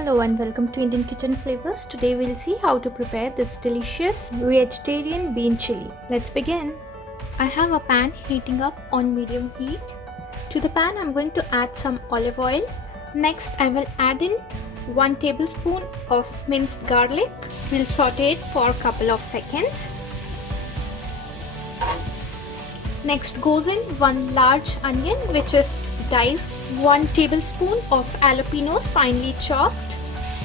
Hello and welcome to Indian Kitchen Flavors. Today we'll see how to prepare this delicious vegetarian bean chili. Let's begin. I have a pan heating up on medium heat. To the pan I'm going to add some olive oil. Next I will add in 1 tablespoon of minced garlic. We'll saute it for a couple of seconds. Next goes in 1 large onion which is diced, 1 tablespoon of jalapenos finely chopped,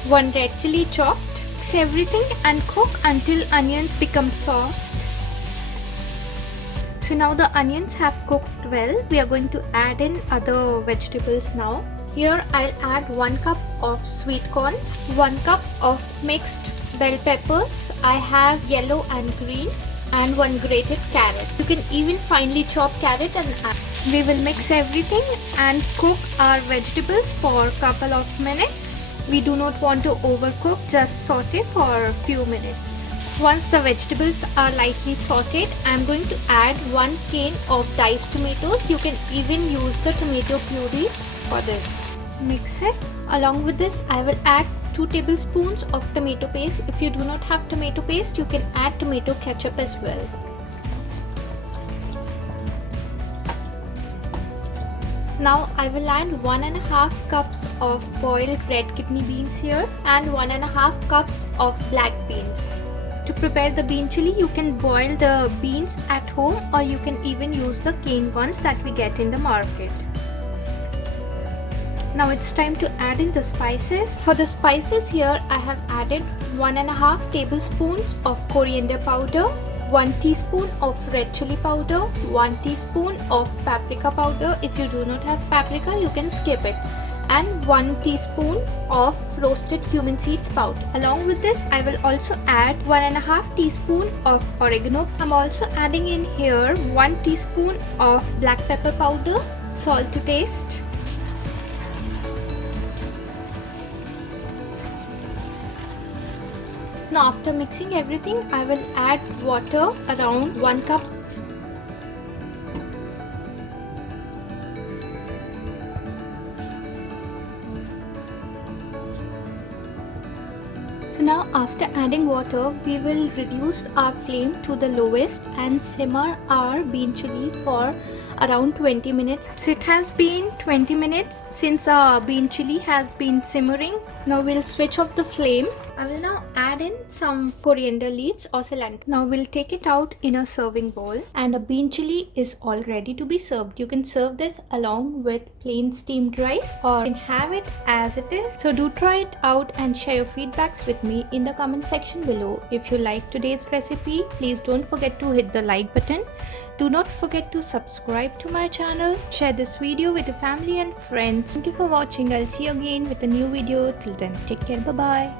1 red chili chopped. Mix everything and cook until onions become soft. So now the onions have cooked well. We are going to add in other vegetables now. Here I'll add 1 cup of sweet corns, 1 cup of mixed bell peppers. I have yellow and green, and 1 grated carrot. You can even finely chop carrot and add. We will mix everything and cook our vegetables for a couple of minutes. We do not want to overcook, just saute for a few minutes. Once the vegetables are lightly sauteed, I am going to add 1 can of diced tomatoes. You can even use the tomato puree for this. Mix it. Along with this, I will add 2 tablespoons of tomato paste. If you do not have tomato paste, you can add tomato ketchup as well. Now I will add 1.5 cups of boiled red kidney beans here and 1.5 cups of black beans. To prepare the bean chili, you can boil the beans at home or you can even use the canned ones that we get in the market. Now it's time to add in the spices. For the spices here, I have added 1.5 tablespoons of coriander powder, 1 teaspoon of red chili powder, 1 teaspoon of paprika powder. If you do not have paprika, you can skip it. And 1 teaspoon of roasted cumin seeds powder. Along with this, I will also add 1.5 teaspoon of oregano. I'm also adding in here 1 teaspoon of black pepper powder, salt to taste. Now after mixing everything, I will add water around 1 cup. So now after adding water, we will reduce our flame to the lowest and simmer our bean chili for around 20 minutes. So it has been 20 minutes since our bean chili has been simmering. Now we'll switch off the flame. I will now add in some coriander leaves or cilantro. Now we'll take it out in a serving bowl, and a bean chili is all ready to be served. You can serve this along with plain steamed rice or you can have it as it is. So do try it out and share your feedbacks with me in the comment section below. If you like today's recipe, please don't forget to hit the like button. Do not forget to subscribe to my channel. Share this video with your family and friends. Thank you for watching. I'll see you again with a new video. Till then, take care. Bye bye.